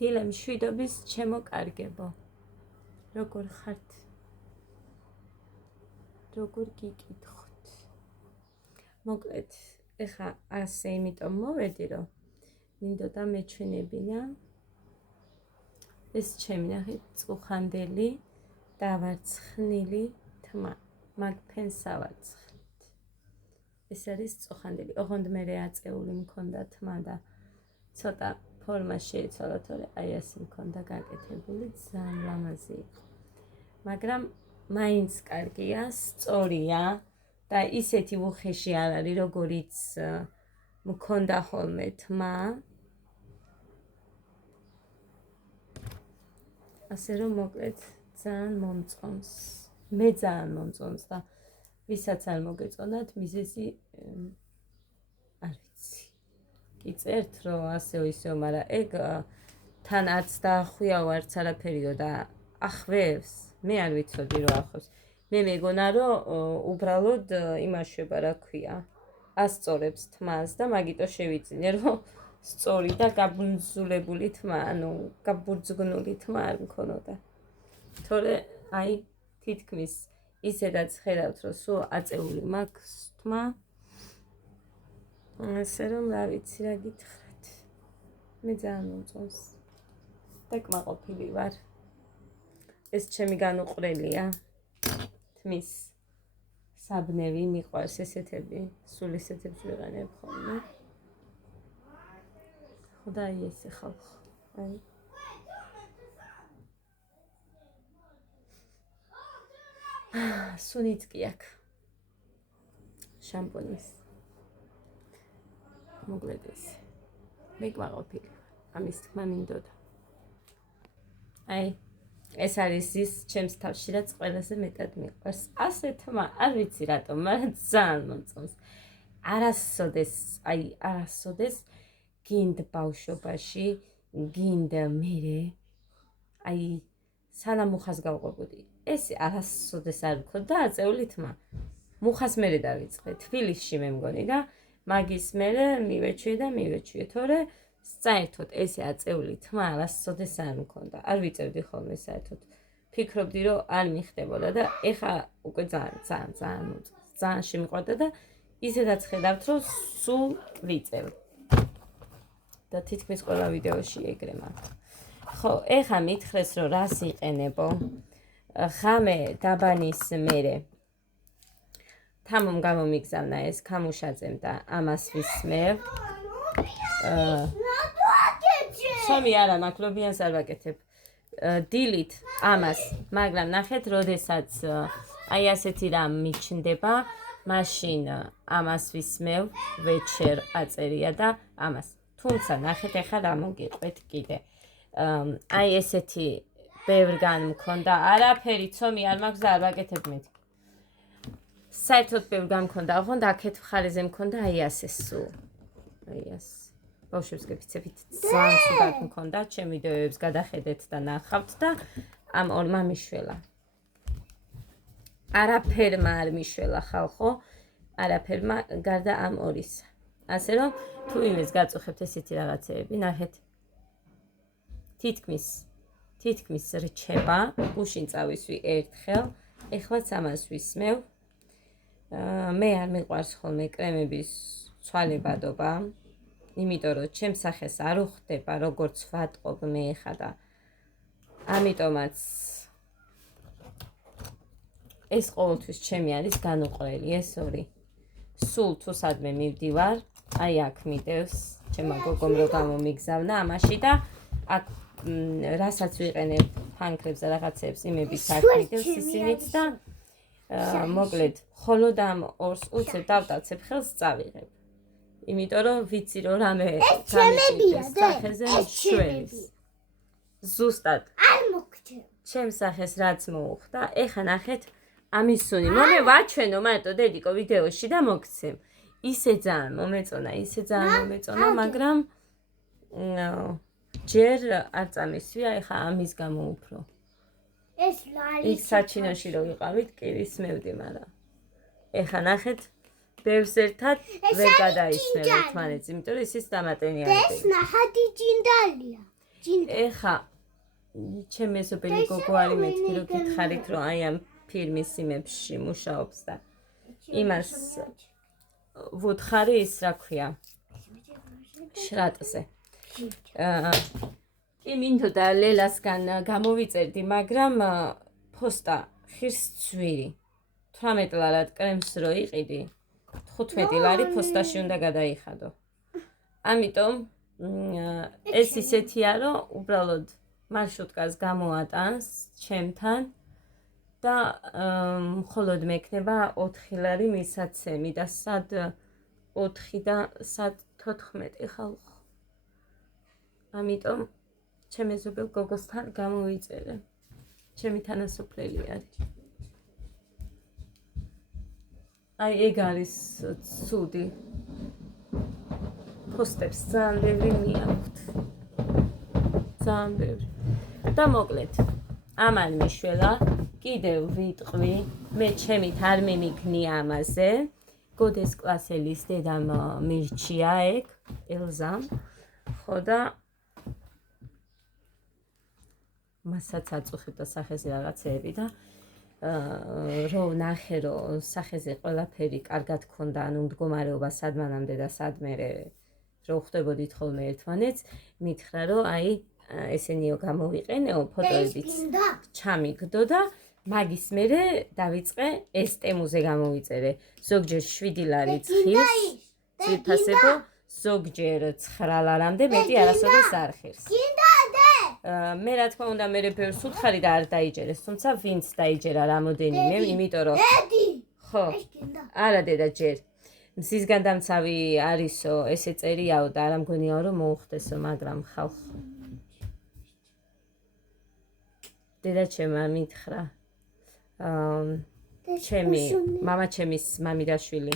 დილე მშვიდობის ჩემო კარგებო. როგორ ხართ? როგორ გიკითხოთ? მოკლედ, ეხა ასე იმიტომ მოვედი, რომ მინდოდა მეჩვენებინა ეს ჩემი ნახეთ წუხანდელი დავარცხნილი თმა, მაგ ფენს ავარცხნით. ეს არის წუხანდელი. ოღონდ მე აწეული მქონდა თმა და ცოტა ფორმა შეიცვალა, თორე აი ასე მქონდა გაკეთებული, ძალიან ლამაზი იყო. მაგრამ მაინც კარგია, სწორია და ისეთი უხეში არ არის, როგორიც მქონდა ხოლმე თმა. ასე რომ მოკლედ ძალიან მომწონს. მე ძალიან მომწონს და ვისაც არ მოგეწონათ, მიზეზი არ ვიცი. კი წერთ, რომ ასეო ისეო, მაგრამ ეგ თან არც დაახვიაო, არც არაფერიო და ახვევს. მე არ ვიცოდი რომ ახვევს. მე მეგონა რომ უბრალოდ იმაშება, რა ქვია, ასწორებს თმას და მაგიტო შევიძინე, რომ სწორი და გაბუნძულებული თმა, ანუ გაბურძგნული თმა არ მქონოდა. თორე აი თითქმის ისედაც ხედავთ, რომ სულ აწეული მაქვს თმა. ასე რომ რა ვიცი რა გითხრათ. მე ძალიან მომწონს. და კმაყოფილი ვარ. ეს ჩემი განუყრელია. თმის საბნევი მიყვარს ესეთები, სულ ესეთებს ვიყენებ ხოლმე. ხოდა აი ესე ხალხო. აი სუნიც კი აქ. შამპუნის. მოკლედ ესე. მე კმაყოფილი ვარ. ამის თქმა მინდოდა. აი ეს არის ის ჩემს თავში, რაც ყველაზე მეტად მიყვარს. ასე თმა, არ ვიცი რატომ, მაგრამ ძალიან მომწონს. არასოდეს გინდ ბავშვობაში, გინდ მერე, აი სანამ მუხას გავყვებოდი. ეს არასოდეს არ მქონდა აწეული თმა. მუხას მერე დავიწყე თბილისში მე მგონი და მაგის მერე მივეჩვიე, თორე საერთოდ ესე აწეული თმა არასოდეს არ მქონდა. არ ვიწევდი ხოლმე საერთოდ. ფიქრობდი რომ არ მიხდებოდა და ეხა უკვე ძალიან შემიყვარდა და ისედაც ხედავთ რომ სულ ვიწევ. და თითქმის ყველა ვიდეოში ეგრე მაქვს. ხო, ეხა მითხრეს რომ რას იყენებო. ღამე დაბანის მერე თამომ გამომიგზავნა ეს ქამუშაძემ და ამას ვისმევ. სომი არა, მაკლობიანს არ ვაკეთებ. დილით ამას, მაგრამ ნახეთ, როდესაც აი ასეთი რამ მიჩნდება, მაშინ ამას ვისმევ, ვეჩერ აწერია და ამას. თუმცა ნახეთ, ეხლა რა მოგიყვეთ კიდე. აი ესეთი ბევრგან მქონდა, არაფერი ცომი არ მაქვს და არ ვაკეთებ მე. საერთოდ ბევრგან მქონდა, ოღონდ აქეთ მხარეზე მქონდა აი ასე სულ. აი ასე. ბავშვებს გეფიცებით ძალიან ცუდად მქონდა, ჩემ ვიდეოებს გადახედეთ და ნახავთ და ამ ორმა მიშველა. არაფერმა არ მიშველა ხალხო, არაფერმა გარდა ამ ორისა. ასე რომ თუ იმეს გაწუხებთ ესეთი რაღაცეები, ნახეთ. თითქმის რჩება, გუშინ წავისვი ერთხელ, ეხლაც ამას ვისმევ. მე არ მიყვარს ხოლმე კრემების ცვალებადობა. იმიტომ რომ ჩემ სახეს არ უხდება როგორც ვატყობ მე ხა და ამიტომაც ეს ყოველთვის ჩემი არის განუყრელი ეს ორი. სულ თუ სადმე მივდივარ, აი აქ მიდევს ჩემმა გოგომ რო გამომიგზავნა ამაში და აქ რასაც ვიყენებ ფანქრებს და რაღაცებს იმების აქ მიდევს ისინიც და მოკლედ მხოლოდ ამ ორს უცებ დავტაცებ ხელს წავიღებ. იმიტომ რომ ვიცი რომ რამე გამიჭირდეს სახეზე შველის. ზუსტად. არ მოგჩვენ. ჩემს სახეს რაც მოუხდა, ეხა ნახეთ ამის სუნი. მე ვაჩვენო მარტო დედიკო ვიდეოში და მოგცემ. ისე ძალიან მომეწონა, მაგრამ ჯერ არ წამისვია, ეხა ამის გამო უფრო. ეს ლალი. იქ საჩინოში რო ვიყავით, კი ვისმევდი, მაგრამ ეხა ნახეთ ბევრს ერთად ვერ გადაისმევ ერთმანეთს, იმიტომ რომ ისიც დამატენიანები. ეს ნახატი ჯინდალია. ეხა ჩემი მეზობელი გოგო არის მეთქი რომ გითხარით რომ აი ამ ფირმის იმებში მუშაობს და იმას ვუთხარი ის რა ქვია შრატზე კი მინდოდა ლელასგან გამოვიწერდი მაგრამ ფოსტა ხირს ძვირი 18 ლარად კრემს რო იყიდი 15 ლარი ფოსტაში უნდა გადაიხადო ამიტომ ეს ისეთია რომ უბრალოდ მარშრუტკას გამოატანს ჩემთან და მხოლოდ მექნება 4 ლარი მისაცემი და სად 4 და სად 14 ხალხო ამიტომ ჩემ მეზობელ გოგოსთან გამოვიწერე ჩემი თანასოფლელი არის აი ეგ არის ცუდი ფოსტებს ძალიან ბევრი მიაქვთ ძალიან ბევრი და მოკლედ ამან მიშველა კიდევ ვიტყვი მე ჩემით არ მიმიქნია ამაზე გოდეს კლასელის დედამ მირჩია ეგ ელზამ ხო და მასაც აწუხებდა სახეზე რაღაცეები და რო ნახე რომ სახეზე ყველაფერი კარგად ქონდა ანუ მდგომარეობა სადმანამდე და სადმერე რო ხვდებოდით ხოლმე ერთმანეთს მითხრა რომ აი ესენიო გამოვიყენეო ფოტოებიც ჩამიგდო და მაგის მერე დავიწყე ეს ტემუზე გამოვიწერე ზოგჯერ 7 ლარი ცხილს ძირფასებო ზოგჯერ 9 ლარამდე მეტი არასოდეს არ ხირს მე რა თქმა უნდა მე ბევრს უთხარი და არ დაიჯერეს თუმცა ვინც დაიჯერა რამოდენიმე იმიტომ რომ ხო არა დედა ჯერ მზის გადამცავი არისო ესე წერიაო და არ ამგონიაო რომ მოუხდესო მაგრამ ხალხო დედა ჩემმა მითხრა ჩემი მამა ჩემის მამიდაშვილი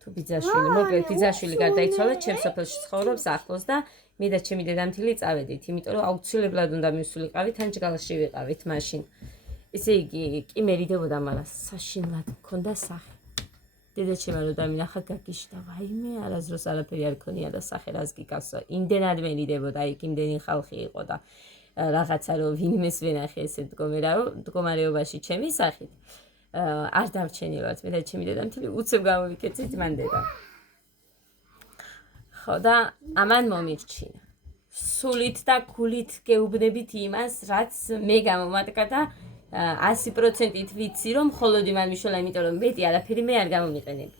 თუ ბიძაშვილი მოკლედ ბიძაშვილი გარდაიცვალა ჩემს სოფელში ცხოვრობს ახლოს და მე და ჩემი დედამთილი წავედით იმიტომ რომ აუცილებლად უნდა მივსულიყავით ან ჯგალში ვიყავით მაშინ ესე იგი კი მერიდებოდა მაგრამ საშინლად მქონდა სახე დედა ჩემმა რომ დამინახა გაგიშდა ვაიმე არასდროს არაფერი არ ქონია და სახე რას გიკავსო იმდენად მერიდებოდა იქ იმდენი ხალხი იყო და რაღაცა რომ ვინმეს ვენახე ესე მდგომარეობაში ჩემი სახით არ დავჩენილვართ მე და ჩემი დედამთილი უცებ გამოვიქეცით მან დედა ხო და ამან მომირჩინა სულით და გულით გეუბნებით იმას რაც მე გამომადგა და 100%-ით ვიცი რომ მხოლოდ იმან მიშველა იმიტომ რომ მეტი არაფერი მე არ გამომიყენებ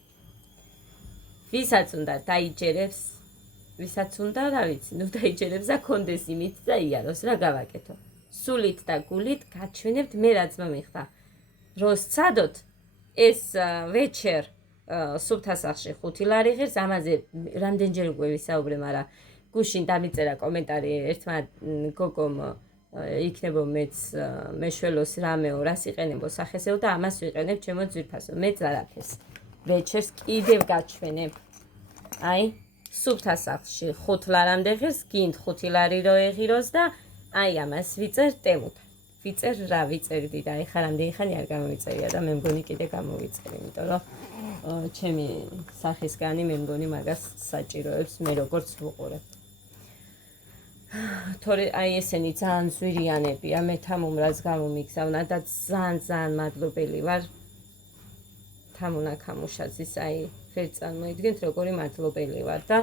ვისაც უნდა დაიჯერებს ვისაც უნდა რა ვიცი ნუ დაიჯერებს და კონდეს იმით და იაროს რა გავაკეთო სულით და გულით გაჩვენებთ მე რაც მომიხდა რო სცადოთ ეს ვეჩერ სუბთასახში 5 ლარი ღირს ამაზე რამდენჯერ უკვე ვისაუბრე მაგრამ გუშინ დამიწერა კომენტარი ერთმა გოგომ იქნებო მეც მეშველოს რამეო რას იყენებო სახესეო და ამას ვიყენებ ჩემო ძვირფასო მეც არაფერს ვეჩერს კიდევ გაჩვენებ აი სუბთასახში 5 ლარამდე ღირს გინდ 5 ლარი რო ეღიროს და აი ამას ვიწერ ტემუთან ვიწერ რა ვიწერდი და ეხლა რამდენი ხანი არ გამოვიწერია და მე მგონი კიდე გამოვიწერ იმიტომ რომ ჩემი სახისგანი მე მგონი მაგას საჭიროებს მე როგორც ვუყურებ თორე აი ესენი ძალიან ზვირიანებია მე თამუმრას გამომიგზავნა და ძალიან მადლობელი ვარ თამუნა ქამუშაძის აი ვერ წარმოიდგენთ როგორი მადლობელი ვარ და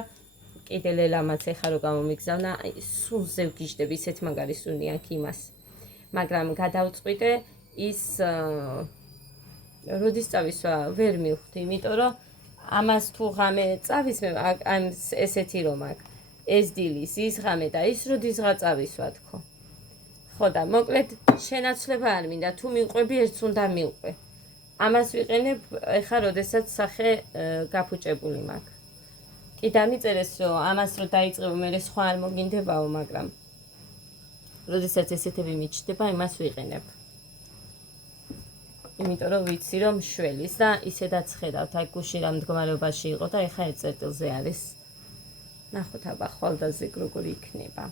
კიდე ლელამაც ეხა რომ გამომიგზავნა აი სულზე ვგიჟდები ისეთ მაგარი სუნი აქ იმას მაგრამ გადავწყვიტე ის როდის წავისვა ვერ მივხვდი იმიტომ რომ ამას თუ ღამე წავისმე ამ ესეთი რომ აქ ეს დილის ის ღამე და ის როდისღა წავისვა თქო ხო და მოკლედ შენაცვლება არ მინდა თუ მივყვები ერთს უნდა მივყვე ამას ვიყენებ ეხა როდესაც სახე გაფუჭებული მაქვს კი დამიწერეს რომ ამას რო დაიწყებ მე სხვა არ მოგინდებაო მაგრამ როდესაც ესეთები მიჩნდება იმას ვიყენებ იმიტომ რომ ვიცი რომ შველის და ისედაც ხედავთ აი გუში რა მდგომარეობაში იყო და ეხა ერთ წერტილზე არის ნახოთ აბა ხვალდაზე როგორი იქნება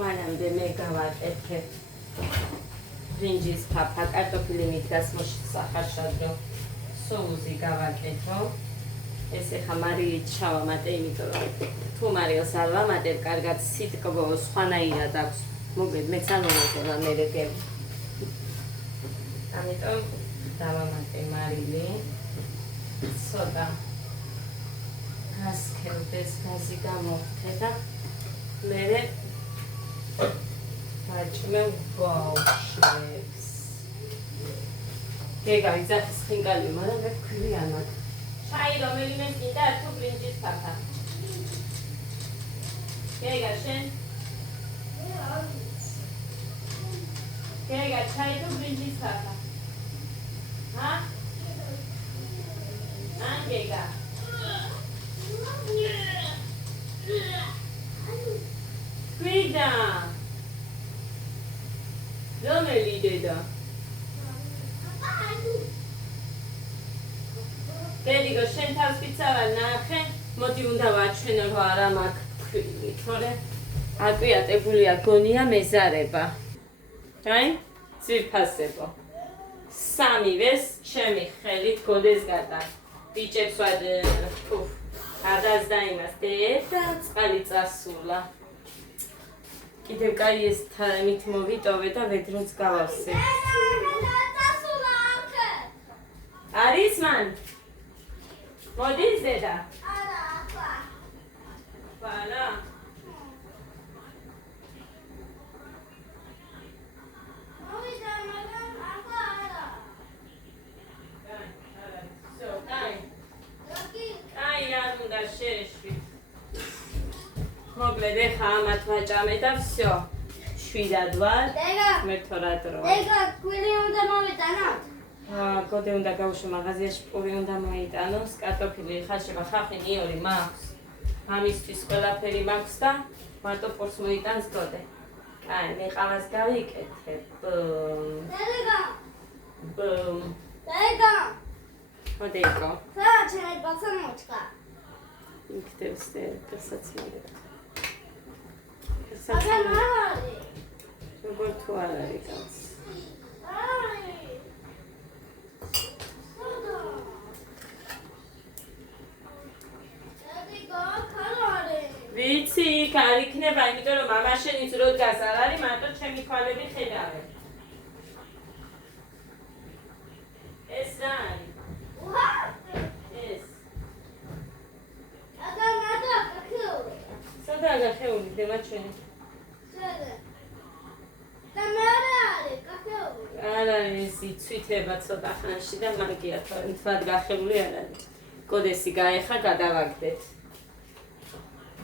მანამდე მე გავაკეთე ბრინჯის ფაფა კარტოფილი მიდგას მოსახარშადრო სოუსი გავაკეთო ეს ეხა მარიით შავამატე, იმიტომ რომ თუ მარილს არ ვამატებ, კარგად სიტკბო სხვანაირად აქვს. მოგეთ მეც არ მომეწონა მერეგები. ამიტომ დავამატე მარილი. ცოტა გასქერდეს, გაზი გამოვხდე და მერე ვაჭმევ ბავშვებს. გეგა იძახის ხინკალი, მაგრამ მე ვქვილი არ მაქვს. ჩაი რომელიმე გინდა თუ ბრინჯის ფაფა. გეგა შენ? გეგა ჩაი თუ ბრინჯის ფაფა. ჰა? ან გეგა. გვიდა. რომელი დედა? დედიგო, შენ თავს პიცავა ნახე, მოდი უნდა ვაჩვენო რომ არა მაქვს ქვილი, თორე აკვიატებულია გონია მეზარება. აი, ძირფასებო. სამივეს ჩემი ხელით გოდეს გადა. ბიჭებს ვარ ადას და იმას და წყალი წასულა. კიდევ კაი ეს თამით მოვიტოვე და ვედროც გავავსე. არის მან? მოდის დედა? არა. მოკლედ ეხა ამათ ვაჭამე და всё. შვიდად ვარ. მე თორად რო. ეგა, გვილი უნდა მოვიტანოთ? გოდე უნდა გავუშვა მაღაზიაში, პური უნდა მოიტანოს, კარტოფილი ხარშება, ხახი ნიორი მაქვს. ამისთვის ყველაფერი მაქვს და მარტო პურს მოიტანს გოდე. აი, მე ყავას გავიკეთებ. ეგა. ბუმ. ეგა. მოდეიკო. რა ჩემი ბაცა მოჭკა? იქნებს დასაცმელი. აგა მაღალი. როგორ თუ არ არის კაც. ვიცი, იქ არ იქნება, იმიტომ რომ მამა შენიც რო დგას არ არის, მარტო ჩემი თვალები ხედავენ. ეს რა არის? ეს. აგა ნადა კახეული. სადაა გახეული დემა ჩვენი? შენ. და მე არ არის კახეული. არა, ეს იცვითება ცოტა ხანში და მაგია თორემ თვად გახეული არ არის. კოდესი გაეხა გადავაგდეთ.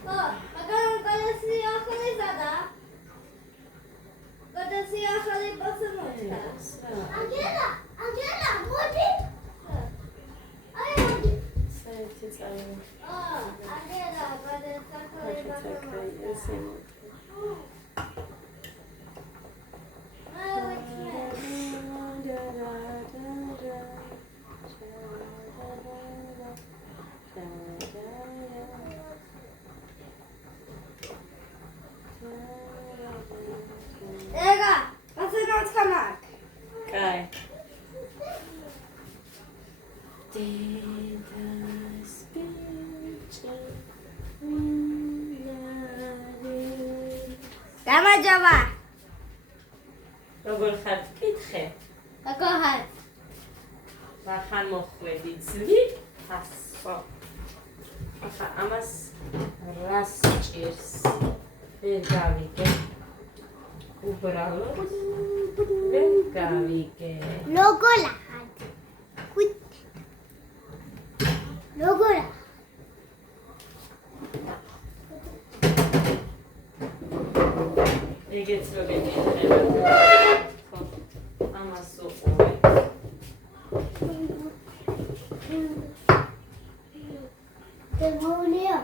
მაგრამ კოდესი ახალი სადა? კოდესი ახალი ბოსა მოჭკა. აგელა, მოდი. აი მოდი. საერთი წაი. აგელა, კოდესი ახალი ბოსა მოჭკა. ეგა, პასენაც ხამაკ. კაი. დედას ბიჭი გამარჯობა. როგორ ხარ? კითხე. როგორ ხარ? ვახან მოხვედი ძვი? ასო. ახლა ამას რას ჭირს? ვერ გავიგე. უბრალოდ ვერ გავიგე. როგორ ხარ? როგორ? ეგეც რო გეკითხება. ხო. ამას უყურე. დემონია.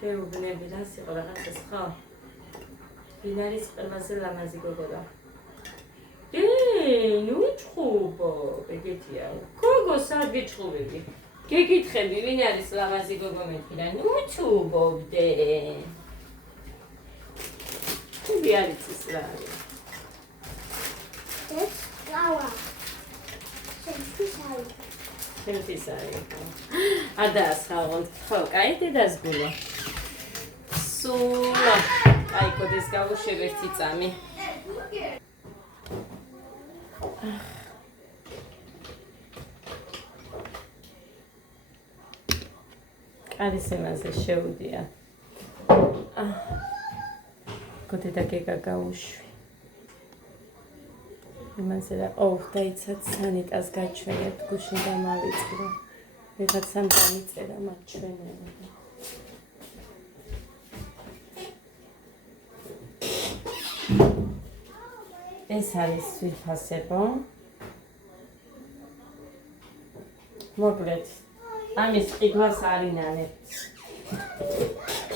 მეუბნები რა სიყო რაღაცას ხო? ვინ არის ყველაზე ლამაზი გოგო? ნუ ჩხუბო, ეგეთია. გოგო სად გიჩხუბები? გეკითხები ვინ არის ლამაზი გოგო მეთქი და ნუ ჩუბობდე. ხუბი არის ის რა არის? ეს გავა. ჩემთვის არის. ადასხავთ. ხო, კაი დედას გულო. სულ აი კოდეს გავუშვებ ერთი წამი. არის იმაზე შეუდია. კოდედა გეგა გავუშვი. იმაზე რა დაიცად სანიტას გაჩვენებთ გუშინ დამავიწყდა. ვიღაცამ დამიწერა მათ ჩვენებოდა. ეს არის სვიფასებო. მოკლედ ამის ყიდვას არ ინანებთ.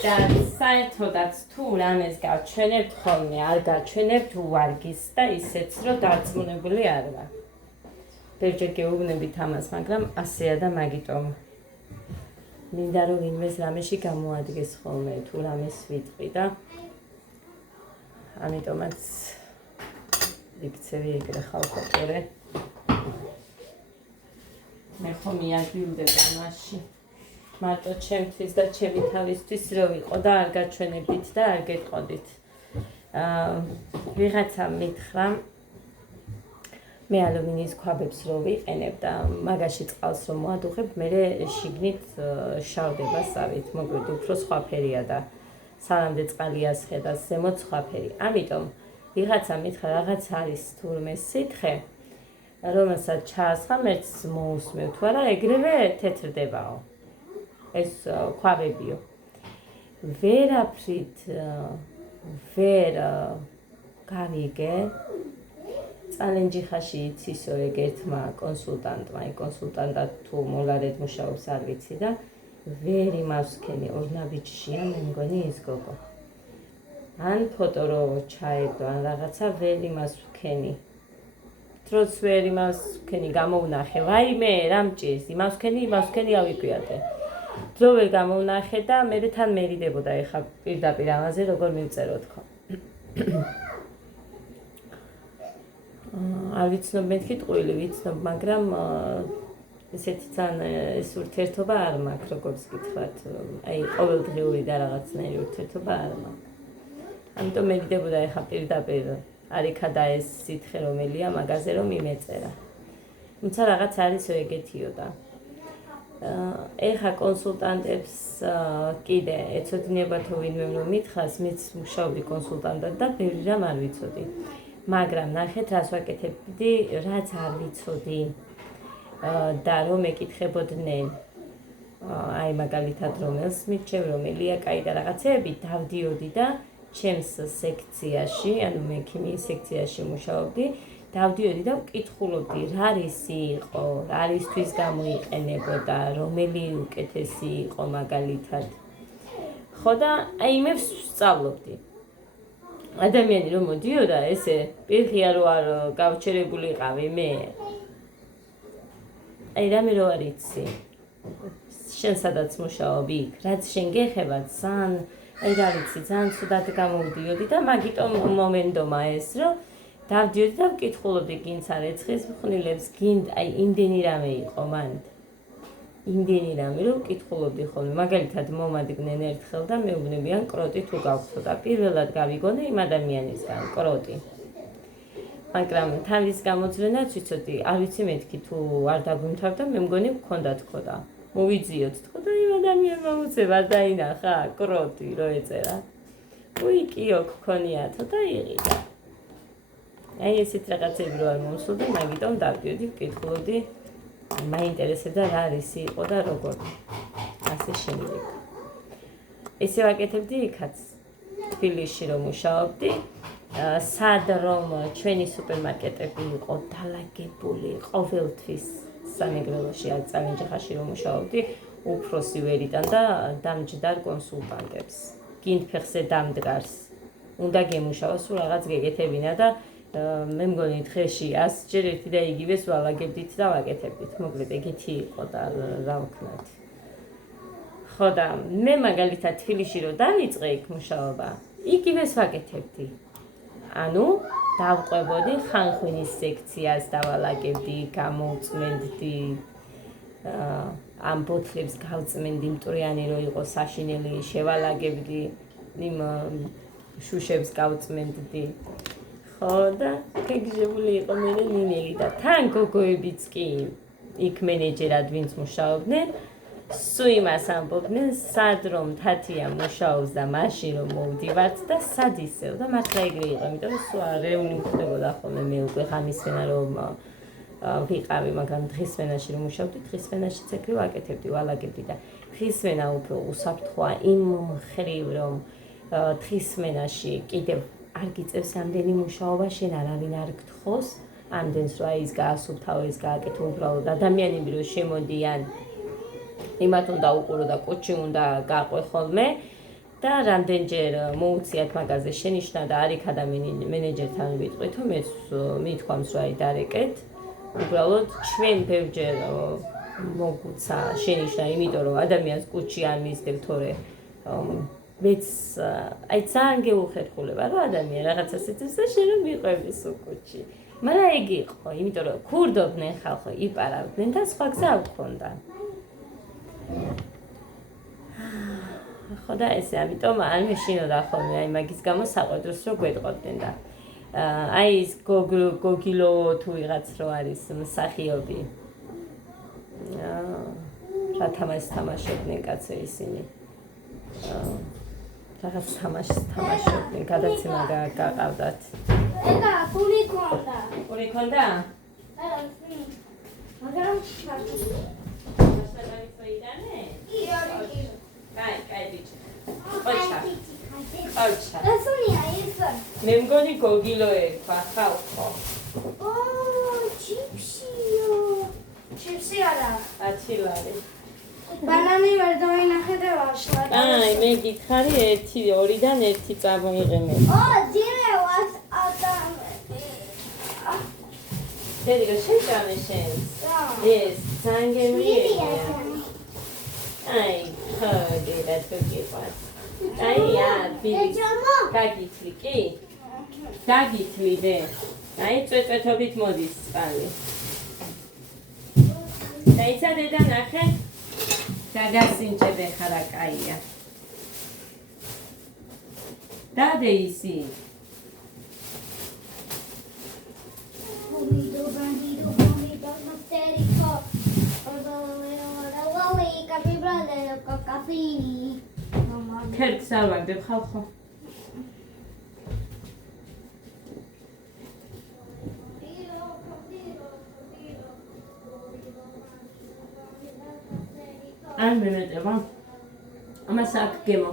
და საერთოდაც თუ რამეს გავჩვენებთ ხოლმე, არ გავჩვენებთ უვარგის და ისეც, რომ დარწმუნებული არ ვარ. ბევრჯერ გეუბნებით ამას, მაგრამ ასეა და მაგიტომ მინდა რომ ვინმეს რამეში გამოადგეს ხოლმე, თუ რამეს ვიტყვი და ამიტომაც იქცევი ეგრე ხალხოყურე. მე ხომ მიაგვიმდება მასში. მარტო ჩემთვის და ჩემი თავისთვის რო ვიყო და არ გაჩვენებდით და არ გეტყოდით. ვიღაცა მითხრა მე ალუმინის ქვაბებს რო ვიყენებ და მაგაში წყალს რო მოადუხებ, მე შიგნით შავდება სავით, მოგვიდ უფრო სხვა ფერია და სანამდე წყალი ასხედას ზემოთ სხვა ფერი. ამიტომ ვიღაცა მითხრა რაღაც არის თურმე სითხე, რომელსაც ჩაასხა მეც მოусმევ თუ არა, ეგრევე თეთრდებაო. ეს ქვაბებიო. ვერაფრით ვერ გავიგე. წალენჯიხაში იცისო ეგერთმა კონსულტანტმა, კონსულტანტად თუ მოლარედ მუშაობს არ ვიცი და ვერ იმავსქენი ორნაბიჯშია მე მგონი ის გოგო. ან ფოტო რო ჩაედო, ან რაღაცა ვერ იმას ვქენი. დროც ვერ იმას ვქენი გამოვნახე. ვაიმე, რა მჭირს? იმას ვქენი ავიკვიატე. დრო ვერ გამოვნახე და მე თან მერიდებოდა ეხა პირდაპირ ამაზე როგორ მივწერო თქო. არ ვიცნობ მეთქი ტყუილი ვიცნობ, მაგრამ ესეთი ძალიან ეს ურთიერთობა არ მაქვს, როგორც გითხრათ. აი ყოველდღიური და რაღაცნაირი ურთიერთობა არ მაქვს. ამიტომ მერიდებოდა ეხა პირდაპირ არიქა და ეს სითხე რომელია მაგაზე რომ იმეწერა. თუმცა რაღაც არისო ეგეთიო და ეხა კონსულტანტებს კიდე ეცოდინებათო ვინმე რომ მითხრას, მეც მუშაობდი კონსულტანტად და ბევრი რამ არ ვიცოდი. მაგრამ ნახეთ რას ვაკეთებდი, რაც არ ვიცოდი და რომ ეკითხებოდნენ აი მაგალითად რომელს მირჩევ, რომელია კაი და რაღაცეები დავდიოდი და ჩემს სექციაში, ანუ მე ქიმიის სექციაში მუშაობდი, დავდიოდი და ვკითხულობდი რა რისი იყო, რა რისთვის გამოიყენებოდა, რომელი უკეთესი იყო მაგალითად. ხო და აი მე ვსწავლობდი. ადამიანი რომ მოდიოდა ესე პირღია რო არ გავჩერებულიყავი მე. აი რამე რო არ იცი. შენ სადაც მუშაობი, რაც შენ გეხება ძალიან აი რა ვიცი, ძალიან ცუდად გამოვდიოდი და მაგიტომ მომენტომა ეს რომ დავდიოდი და ვკითხულობდი გინც არ ეცხის მხნილებს, გინდ აი იმდენი რამე იყო მანდ. იმდენი რამე რომ ვკითხულობდი ხოლმე. მაგალითად მომადგნენ ერთხელ და მეუბნებიან კროტი თუ გავხსო და პირველად გავიგონე იმ ადამიანისგან კროტი. მაგრამ თავის გამოძვრენაც ვიცოდი, არ ვიცი მეთქი თუ არ დაგვიმთავრდა, მე მგონი გქონდა თქო და მოვიძიოთ თქო და იმ ადამიანმა უცებ არ დაინახა კროტი რო ეწერა. უიკიო გქონიათო და იყიდა. აი ესეთ რაღაცები რო არ მომსულდა, მაგიტომ დავდიოდი ვკითხულობდი. მაინტერესებდა რა რისი იყო და როგორ. ასე შემდეგ. ესე ვაკეთებდი იქაც თბილისში რომ მუშაობდი. სად რომ ჩვენი სუპერმარკეტები იყო დალაგებული ყოველთვის სამეგრელოში ან წალენჯიხაში რომ მუშაობდი, უფროსი ვერიდან და დამჯდარ კონსულტანტებს. გინდ ფეხზე დამდგარს. უნდა გემუშაოს, სულ რაღაც გეკეთებინა და მე მგონი დღეში 100 ჯერ ერთი და იგივეს ვალაგებდით და ვაკეთებდით. მოკლედ ეგეთი იყო და რა ვქნათ. ხო და მე მაგალითად თბილისში რომ დავიწყე იქ მუშაობა, იგივეს ვაკეთებდი. ანუ დავყვებოდი ხანხვინის სექციას დავალაგებდი, გამოვწმენდი ამ ბოთლებს გავწმენდი მტვრიანი რო იყო საშინელი შევალაგებდი იმ შუშებს გავწმენდი ხო და გეგჟებული იყო მე ნინელი და თან გოგოებიც კი იქ მენეჯერად ვინც მუშაობდნენ სულ იმას ამბობდნენ სად რომ თათია მუშაობს და მაშინ რომ მოვდივართ და სად ისევ და მართლა ეგრე იყო იმიტომ რომ სულ რეული მხვდებოდა ხოლმე მე უკვე ხამისვენა რომ ვიყავი მაგრამ დღისვენაში რომ მუშაობდი დღისვენაშიც ეგრე ვაკეთებდი ვალაგებდი და დღისვენა უფრო უსაფრთხოა იმ მხრივ რომ დღისვენაში კიდევ არ გიწევს ამდენი მუშაობა შენ არავინ არ გთხოვს ამდენს რა ის გაასუფთავო ეს გააკეთო უბრალოდ ადამიანები რომ შემოდიან იმათ უნდა უყურო და კუჩი უნდა გაყვე ხოლმე და რამდენჯერ მოუციათ მაგაზე შენიშნა და არ იქ ადამიანი მენეჯერთან ვიტყვითო მეც მithქვამს რა დარეკეთ უბრალოდ ჩვენ ბევრჯერ მოგვცა შენიშნა იმიტომ რომ ადამიანს კუჩი არ მისდევ თორე მეც აი ძალიან გეუხერხულება რომ ადამიანი რაღაცას იცის და შენ რომ მიყვების უკუჩი მაგრამ ეგ იყო იმიტომ რომ ქურდობდნენ ხალხო იპარავდნენ და სხვა გზა არ გქონდა ხო და ესე ამიტომ არ მეშინოდა ხოლმე აი მაგის გამო საყვედროს რო გვეტყოდნენ და აი ის გოგილო თუ ვიღაც რო არის მსახიობი რა თამაშს თამაშობდნენ კაცო ისინი რაღაც თამაშს თამაშობდნენ გადაცემა გაყავდათ ეკა ფული ქონდა ფული ქონდა მაგრამ კაი ბიჭი ოჩა დასუნია ის მე მგონი გოგილო ერქვა ხალხო ჩიფსიო ჩიფსი არა ათილარი ბანანი ვერ დავინახე და ვაშლა აი მე გითხარი 1-2-დან 1 წამოიღე ძიმე ვას დედიკო შეჭამე შენს ეს ზანგემია აი ხოდი რა თქოს აი ბიჭი გაგითლი კი გაგითლი დე აი წვეთობით მოდის წყალი დაიცა დედა ნახე გაგასინჭებე ხარა კაია დადე ისი bandido, hysterico. Mi brother, coccafini. ქერქს არ ვაგდებ ხალხო არ მემეტება ამას აქ გემო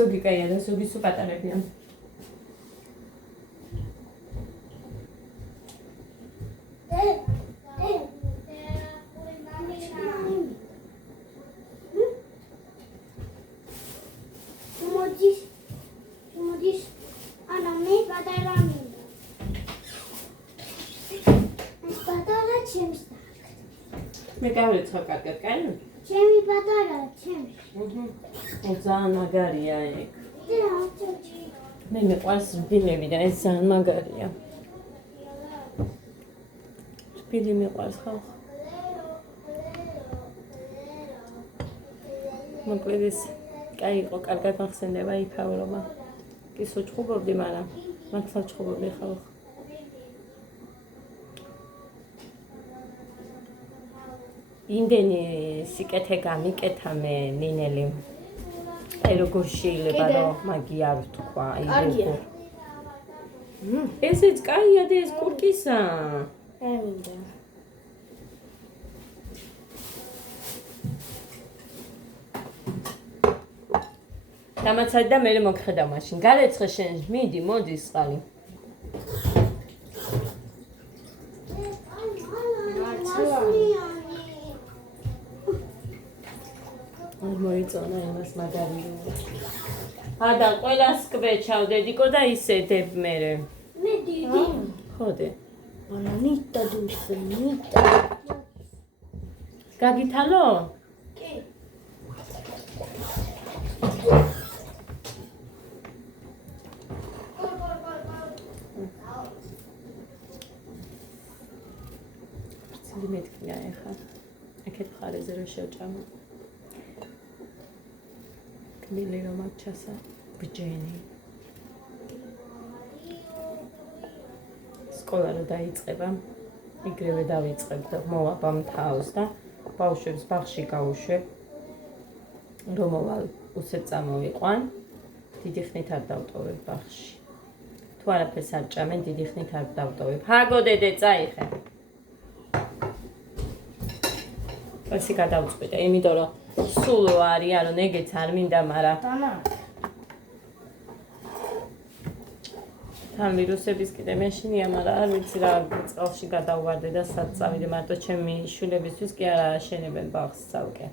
ზოგი კაია და ზოგი სულ პატარებია მე გავეცხო კარგად, კაი? ჩემი პატარა, ჩემი. ძალიან მაგარია ეგ. და მე მეყვარს რბილები და ეს ძალიან მაგარია. რბილი მეყვარს ხალხო. მოკლედ ეს კაი იყო, კარგად მახსენდება იქაურობა. კი სუჩხუბობდი, მაგრამ მართლა ჩხუბობდი ხალხო. იმდენი სიკეთე გამიკეთა მე ნინელი. აი როგორ შეიძლება რომ მაგი არ ვთქვა, აი როგორ. ესეც კაია და ეს კურკისა. მინდა. დამაცადი და მე მოგხედავ მაშინ. გარეცხე შენ, მიდი, მოდი სყალი. მოიწონა იმას მაგარია. ადა ყველას კვეჩავდედიკო და ისე დებ მერე. მე დიდი. ხოდე. ანა ნიტა დუშე, ნიტა. გაგითალო? კი. ცილი მეთქია ეხა. აქეთ მხარეზე რომ შევჭამო. კმილი რომ აქ ჩასა. ბჯენი. სკოლა რო დაიწყება, იგრევე დავიწყებ და მოვაბამ თავს და ბავშვებს ბაღში გავუშვებ. რომ მოვალ უსეთ წამოვიყვან, დიდი ხნით არ დავტოვებ ბაღში. თუ არაფერს არ ჭამენ, დიდი ხნით არ დავტოვებ. ჰაგო დედე, წაიხე. ასე გადავწყვიტე, იმიტომ რომ სულ არიან, რომ ეგეც არ მინდა, მაგრამ დანა. თან ვირუსების კიდე მეშინია, მაგრამ არ ვიცი რა წყალში გადავვარდე და სად წავიდე, მარტო ჩემი შვილებისთვის კი არ აშენებენ ბაღს ცალკე.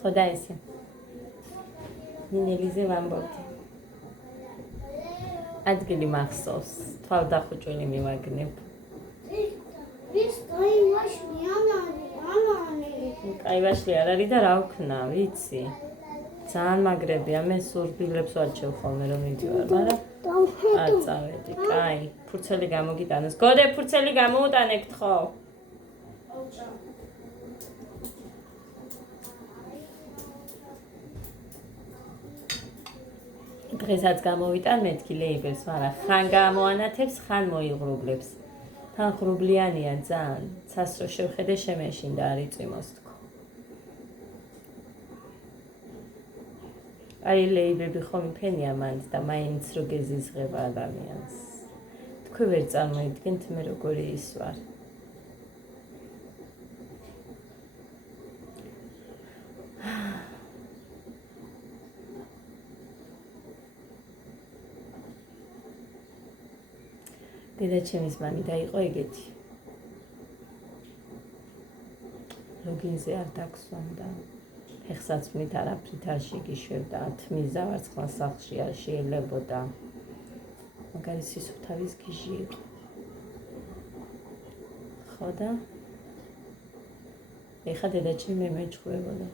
ხო და ესე. ნინელიზე ვამბობდი. ადგილი მახსოვს, თვალდახუჭული მივაგნებ. ვის კაივაშ მიანანი, ანანი. კაივაშლი არ არის და რა ვქნა, ვიცი. ძალიან მაგრებია, მე სურვილებს ვარჩევ ხოლმე რომ მიდივარ, მაგრამ არ წავედი. კაი, ფურცელი გამოგიტანოს. გოდე ფურცელი გამოუტანე გთხოვ. დღესაც გამოვიტან მეთქი ლეიბელს, მაგრამ ხან გამოანათებს, ხან მოიღრუბლებს. თან ღრუბლიანია ძალიან, ცასრო შევხედე შემეშინდა არ იწვიმოს თქო. აი ლეიბები ხომ ფენია მაინც და მაინც რო გეზიზღება ადამიანს. თქვენ ვერ წარმოიდგენთ მე როგორი ის ვარ. დედაჩემის მამიდა იყო ეგეთი. ლოგინზე არ დაგსვამდა. ფეხსაცმლით არაფრით არ შეგიშვებდა, თმის დავარცხლა სახლში არ შეიძლებოდა. მაგარი სისუფთავის გიჟი იყო. ხო და ეხა დედაჩემი მეჭხვებოდა.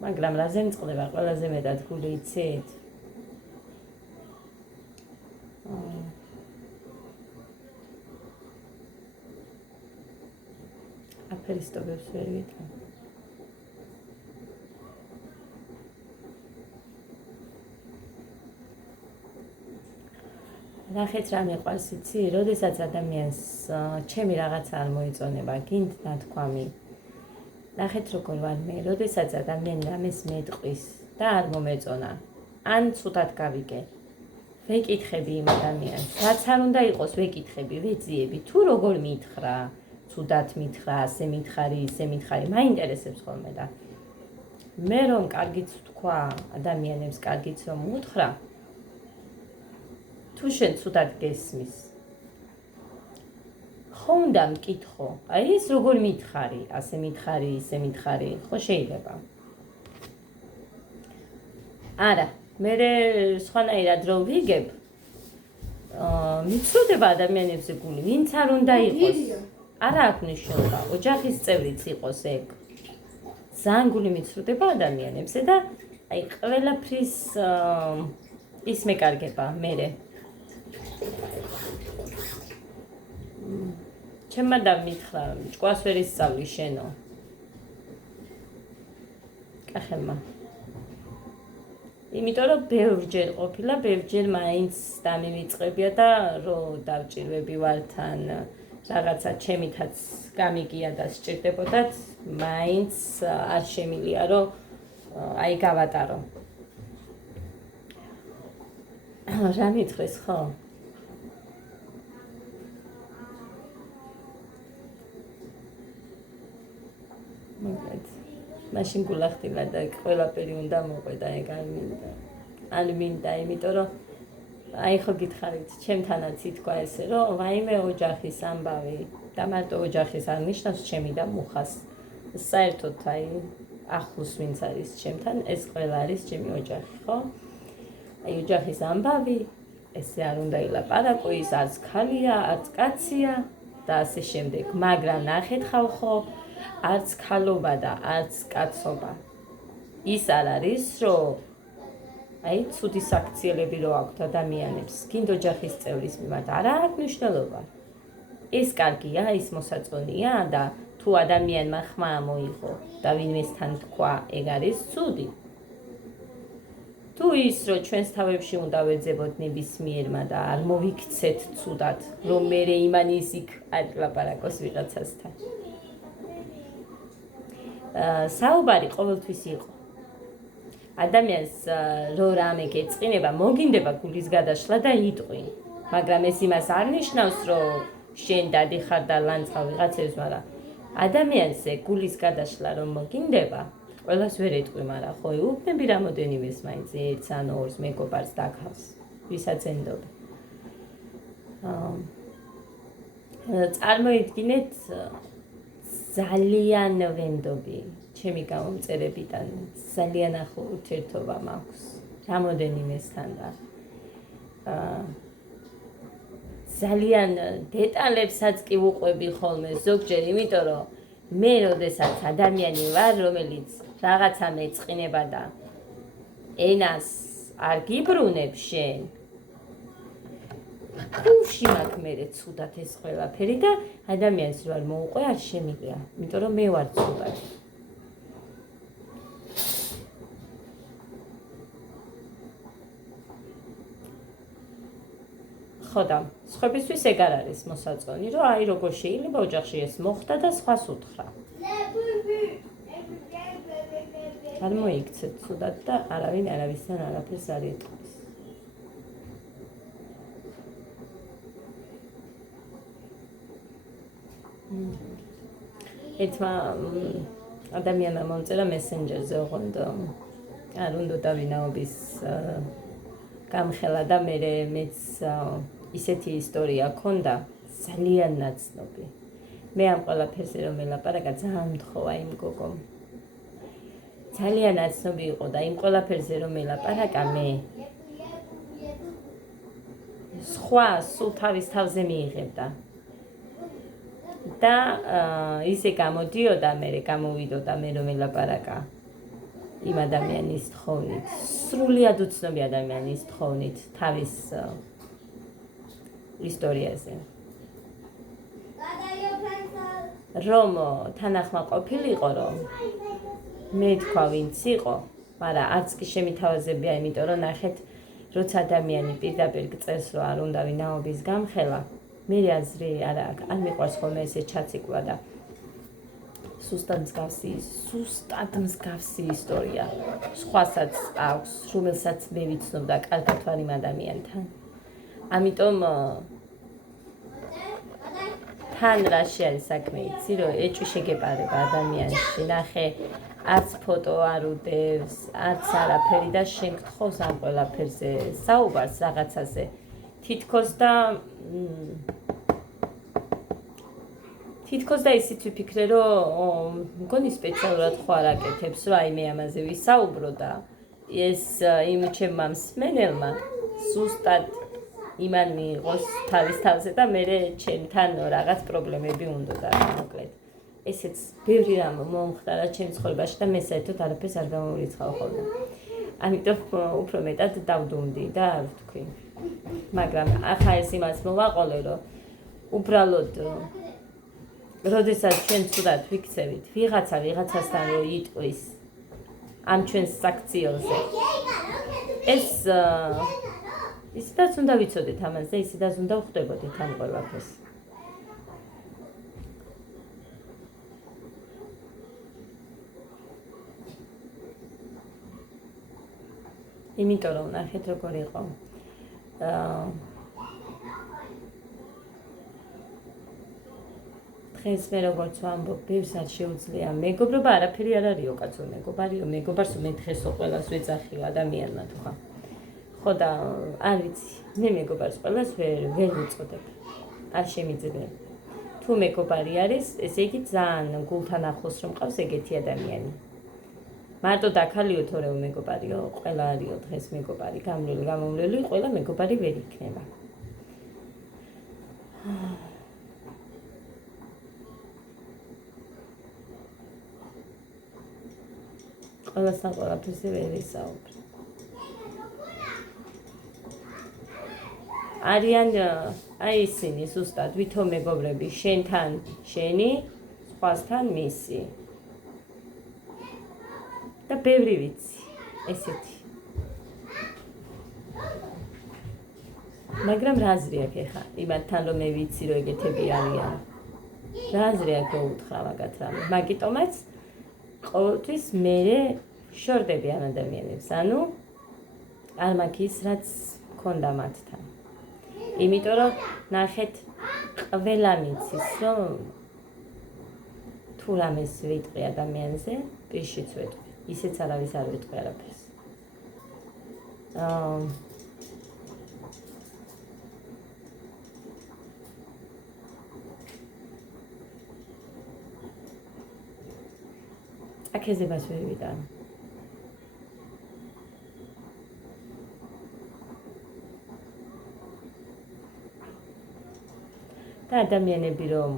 მაგრამ რაზე მწყდება ყველაზე მეტად გული იცით? აფერისტობებს ვერ ვიტყვი. ნახეთ რა მიყვარს იცი, როდესაც ადამიანს ჩემი რაღაცა არ მოიწონება, გინდ ნათქვამი. ნახეთ როგორ ვარ მე, როდესაც ადამიანი რამეს მეტყვის და არ მომეწონა, ან ცუდად გავიგე. ვეკითხები იმ ადამიანს, რაც არ უნდა იყოს ვეკითხები, ვეძიები, თუ როგორ მითხრა, ცუდად მითხრა, ასე მითხარი, ისე მითხარი, მაინტერესებს ხოლმე და მე რომ კარგიც ვთქვა ადამიანებს, კარგიც რომ უთხრა, თუ შენ ცუდად გესმის, ხო უნდა მკითხო, აი ეს როგორ მითხარი, ასე მითხარი, ისე მითხარი, ხო შეიძლება. არა, მე სხვანაირად რო ვიგებ, მიცრუდება ადამიანებზე გული, ვინც არ უნდა იყოს. არა აქვს მნიშვნელობა, ოჯახის წევრიც იყოს ეგ. ძალიან გული მიცრუდება ადამიანებზე და აი ყველაფრის ის მეკარგება მერე. ჩემმა და მითხრა, ჭკვას ვერ ისწავლი შენო. კახელმა. იმიტომ რომ ბევრჯერ ყოფილა, ბევრჯერ მაინც დამივიწყებია და რო დავჭირვები ვარ თან რაღაცა ჩემითაც გამიგია და სჭირდებოდათ, მაინც არ შემილია რომ აი გავატარო. რა მითხრეს ხო? მოკლედ მაშინ გულახდილა და ყველაფერი უნდა მოყვედა ეგ არ მინდა, იმიტომ რომ აი ხო გითხარით, ჩემთანაც ითქვა ესე რომ ვაიმე ოჯახის ამბავი და მარტო ოჯახის არ ნიშნავს ჩემი და მუხას. საერთოდ აი ახლოს ვინც არის ჩემთან, ეს ყველა არის ჩემი ოჯახი, ხო? აი ოჯახის ამბავი, ესე არ უნდა ილაპარაკო, ის არც ქალია, არც კაცია და ასე შემდეგ. მაგრამ ნახეთ ხალხო, არც ქალობა და არც კაცობა. ის არ არის, რომ აი ცუდი საქციელები რო აქვთ ადამიანებს, გინდ ოჯახის წევრის მიმართ არ აქვს მნიშვნელობა. ეს კარგია, ის მოსაწონია და თუ ადამიანმა ხმა მოიღო და ვინმესთან თქვა, ეგ არის ცუდი. თუ ის რომ ჩვენს თავებში უნდა ვეძებოთ ნებისმიერმა და არ მოვიქცეთ ცუდად, რომ მერე იმან ის იქ არ ლაპარაკოს ვიღაცასთან. საუბარი ყოველთვის იყო. ადამიანს რო რამე გეწყინება, მოგინდება გულის გადაშლა და იტყვი. მაგრამ ეს იმას არ ნიშნავს, რომ შენ დადიხარ და ლანძღავ ვიღაცებს, მაგრამ ადამიანს გულის გადაშლა რომ მოგინდება, ყველას ვერ ეტყვი, მაგრამ ხო ეუბნები რამოდენივეს მაინც ერთს ან ორს მეგობარს დაქავს, ვისაც ენდობ. წარმოიდგინეთ ძალიან ვენდობი ჩემი გამომწერებიდან ძალიან ახლო ურთიერთობა მაქვს რამოდენიმესთან და ძალიან დეტალებსაც კი ვუყვები ხოლმე ზოგჯერ, იმიტომ რომ მე როდესაც ადამიანი ვარ, რომელიც რაღაცა მეწყინება და ენას არ გიბრუნებ შენ, გულში მაქვს მერე ცუდად ეს ყველაფერი და ადამიანს რო არ მოუყვე არ შემიძლია, იმიტომ რომ მე ვარ ცუდად. ხო და სხვებისთვის ეგ არ არის მოსაწონი, რომ აი როგორ შეიძლება ოჯახში ეს მოხდა და სხვას უთხრა. არ მოიქცეთ ცუდად და არავინ არავისთან არაფერს არ იტყვის. ერთმა ადამიანმა მომწერა მესენჯერზე, ოღონდ არ უნდა დავინაობის გამხელა და მეც ისეთი ისტორია ქონდა, ძალიან ნაცნობი. მე ამ ყველაფერზე რომ ელაპარაკა, ძალიან მთხოვა იმ გოგომ. ძალიან ნაცნობი იყო და იმ ყველაფერზე რომ ელაპარაკა, მე სხვა სულ თავის თავზე მიიღებდა. და ისე გამოდიოდა, მე გამოვიდოდა მე რომ ელაპარაკა იმ ადამიანის თხოვნით, სრულიად უცნობი ადამიანის თხოვნით თავის ისტორიაზე. რომ თანახმა ყოფილიყო, რომ მე თქვა ვინც იყო, მაგრამ არც კი შემითავაზებია, იმიტომ რომ ნახეთ, როცა ადამიანი პირდაპირ გწერს, რომ არ უნდა ვინაობის გამხელა, მე აზრი არ აქვს, არ მიყვარს ხოლმე ესე ჩაციკვა და სუსტად მსგავსი ისტორია. სხვასაც აქვს, რომელსაც მე ვიცნობ და კარგად ვარ იმ ადამიანთან. ამიტომ თან რა არის საქმე, იცი რომ ეჭვი შეგეპარება ადამიანში, ნახე, არც ფოტო არ უდევს, არც არაფერი და შენ გთხოვს ამ ყველაფერზე საუბარს რაღაცაზე. თითქოს და ისიც ვიფიქრე, რომ მგონი სპეციალურად ხო არ აკეთებს, რომ აი მე ამაზე ვისაუბრო და ეს იმ ჩემმა მსმენელმა სუსტად იმან მიიღოს თავის თავზე და მე ჩემთან რაღაც პრობლემები უნდა და მოკლედ. ესეც ბევრი რამ მომხდარა ჩემს ცხოვრებაში და მე საერთოდ არაფერს არ გამომრიცხავ ხოლმე. ამიტომ უფრო მეტად დავდუმდი და არ ვთქვი. მაგრამ ახლა ეს იმას მოვაყოლე, რომ უბრალოდ როდესაც ჩვენ ცუდად ვიქცევით, ვიღაცა ვიღაცასთან რო იტყვის ამ ჩვენს საქციელზე, ეს ისედაც უნდა ვიცოდეთ ამას და ისედაც უნდა ვხვდებოდეთ ამ ყველაფერს. იმიტომ რომ ნახეთ როგორ იყო. დღეს მე როგორც ვამბობ, ბევრს არ შეუძლია მეგობრობა, არაფერი არ არისო კაცო მეგობარიო, მეგობარს მე დღესო ყველას ვეძახიო ადამიანმა თქვა. ხო და არ ვიცი, მე მეგობარს ყველას ვერ ვუწოდებ. არ შემიძლია. თუ მეგობარი არის, ესე იგი ძალიან გულთან ახლოს რომ ყავს ეგეთი ადამიანი. მარტო დაქალიო თორემ მეგობარიო, ყველა არისო დღეს მეგობარი, გამრავლი, გამომვლელი, ყველა მეგობარი ვერ იქნება. ყველასთან ყველაფერზე ვერ ვისაუბრე. არიან აი ისინი ზუსტად ვითომ მეგობრები, შენთან შენი, სხვასთან მისი. და ბევრი ვიცი, ესეთი. მაგრამ რა აზრი აქვს ეხა? იმათთან რომ მე ვიცი რომ ეგეთები არიან. რა აზრი აქვს გაუთხრა მაგათ რამე? მაგიტომაც ყოველთვის მე შორდები ამ ადამიანებს, ანუ არ მაქვს ის რაც მქონდა მათთან. იმიტომ რომ ნახეთ ყველა მიცის რომ თუ რამეს ვიტყვი ადამიანზე, პირშიც ვეტყვი. ისეც არავის არ ვიტყვი არაფერს. აქეზებას ვერ ვიტან. და ადამიანები რომ